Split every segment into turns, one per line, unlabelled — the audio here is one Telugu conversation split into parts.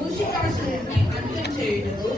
ఆ
అంతం చేయుటకు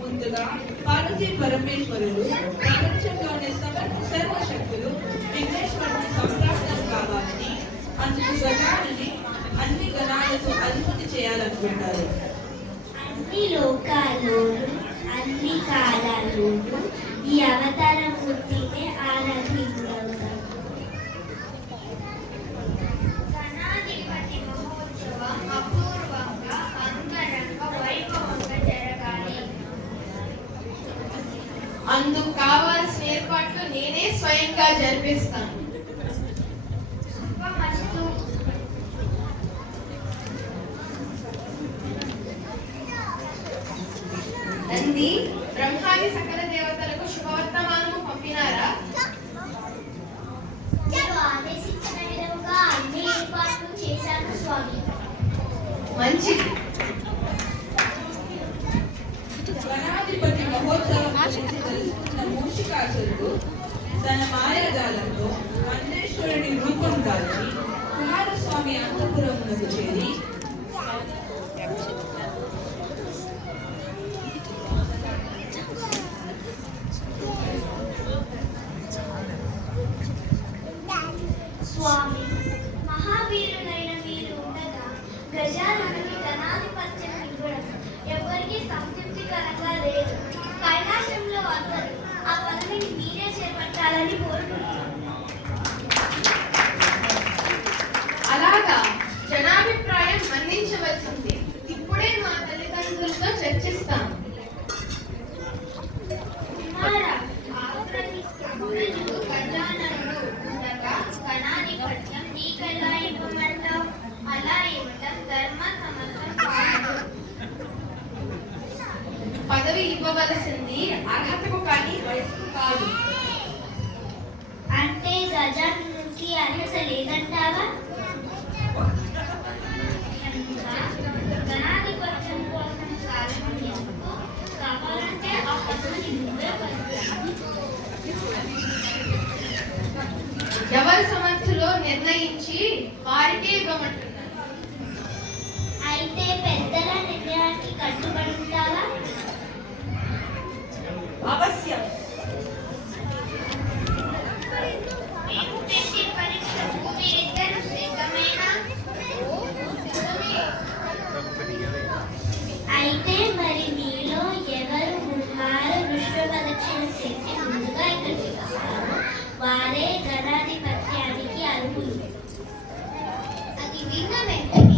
ముందుగా పార్వతీ పరమేశ్వరులు ప్రపంచంలోని సర్వశక్తులు విఘ్నేశ్వరుని సంప్రాప్తం కావాలని అందుకు గణాలని అన్ని గణాలతో అధిపతి చేయాలనుకుంటారు
అన్ని లోకాల్లోనూ అన్ని కాలాల్లోనూ ఈ అవతార మూర్తినే
ఆరాధించారు. జరిపిస్తాను.
శుభమస్తు
నంది బ్రహ్మాది సకల దేవతలకు శుభవర్తమానము పంపినారా?
మీరు స్వామి మహావీరులైన మీరు ఉండగా గజానుడికి ధనాధిపత్యం ఇవ్వడం ఎవరికి సంతృప్తికరంగా లేదు. కైలాసంలో అందరూ ఆ పదవిని మీరే చేపట్టాలని
ఇవ్వవలసింది అర్హతకు కానీ వయసుకు కాదు.
అంటే గజానికి అర్హత లేదంటావా.
ఎవరు సమర్థులో నిర్ణయించి వారికే ఇవ్వమంటున్నాను
అయితే పెద్దల నిర్ణయానికి కట్టుబడి వారే గణాధిపత్యానికి అర్హులు అది విన్న వెంటనే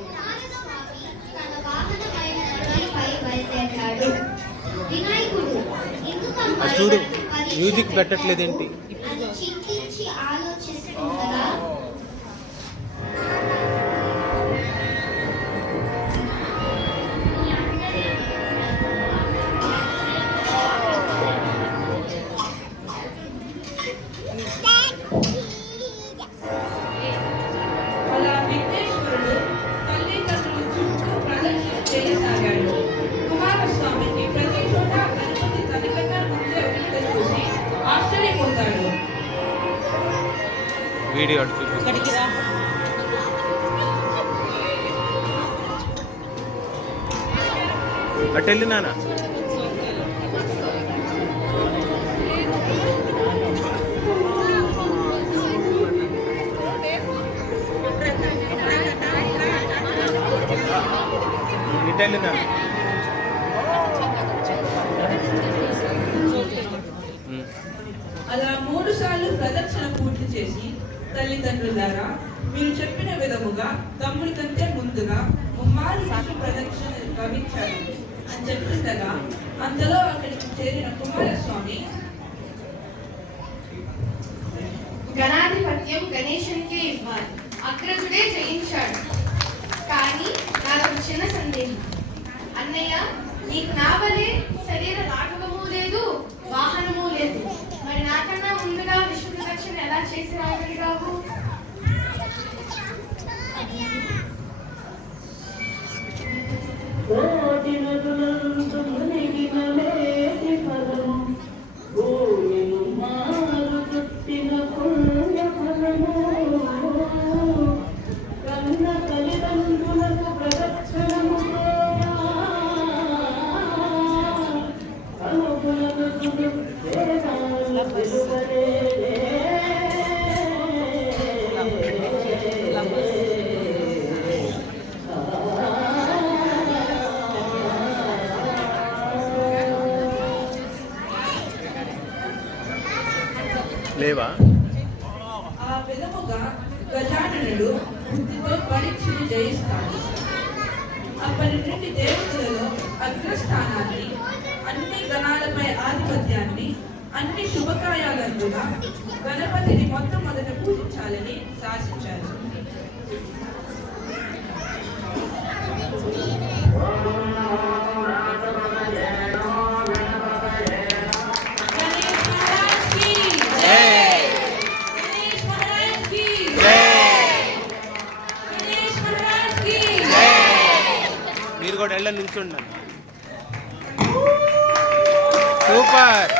కుమారస్వామి తన వాహనమైన గరుడపై బయలుదేరాడు. వినాయకుడు ఎందుకంత
ఆ చూడు మ్యూజిక్ పెట్టట్లేదేంటి?
வீடியோ எடுத்து அட்டெல்லு நானா? ഇഡലി തന്നെ తల్లిదండ్రులారా మీరు చెప్పిన విధముగా తమ్ముడి కంటే ముందుగా ముమ్మారి శిశు ప్రదక్షిణ గమించారు అని చెప్పిందగా అంతలో అక్కడికి చేరిన కుమారస్వామి గణాధిపత్యం
గణేశునికే ఇవ్వాలి. అగ్రజుడే జయించాడు. కానీ నాకు చిన్న సందేహం. అన్నయ్య నీకు నా వలే శరీర నాటకము లేదు వాహనము లేదు. మరి నాకన్నా ముందుగా విష్ణు ప్రదక్షిణ ఎలా చేసి
రాగలిగా
లేవా?
వెలముగా గజాననుడు బుద్ధితో పరీక్షను జయిస్తాడు అప్పటి నుండి దేవతలలో అగ్రస్థానాన్ని అన్ని గణాలపై ఆధిపత్యాన్ని అన్ని శుభకార్యాలందుగా గణపతిని మొట్టమొదట పూజించాలని శాసించారు.
మూడేళ్ళ నుంచి ఉన్నాను సూపర్.